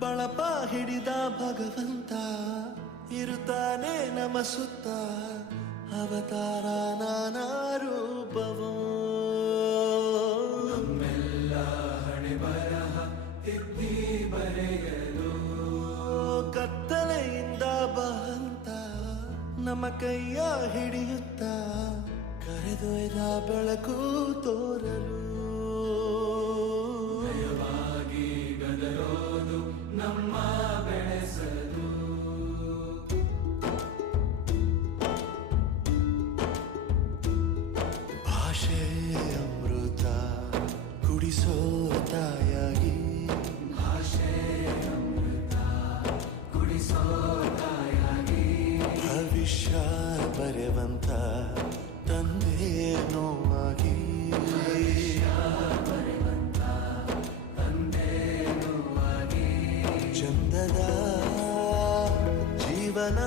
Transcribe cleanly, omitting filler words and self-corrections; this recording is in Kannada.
ಬಳಪ ಹಿಡಿದ ಭಗವಂತ ಇರುತ್ತಾನೆ ನಮ ಸುತ್ತ ಅವತಾರ ನಾನಾ ರೂಪವೋ ನಮ್ಮೆಲ್ಲ ಹಣೆ ಬರಹ ತಿದ್ದಿ ಬರೆಯಲು ಕತ್ತಲೆಯಿಂದ ಬಹಂತ ನಮ್ಮ ಕೈಯ ಹಿಡಿಯುತ್ತ ಕರೆದೊಯ್ದ ಬೆಳಕು ತೋರಲು ನಯವಾಗಿ ಗದರೋದು ನಮ್ಮ ಬೆಳೆಸಲು ಭಾಷೆ ಅಮೃತ ಕುಡಿಸೋ ತಾಯಾಗಿ ಭಾಷೆ ಅಮೃತ ಕುಡಿಸೋ ತಾಯಾಗಿ ಭವಿಷ್ಯ ಬರೆವಂತ ತಂದೆ ನೋವಾಗಿ ಬರೆವಂತ ತಂದೆ ನೋವಾಗಿ ಚಂದದ ಜೀವನ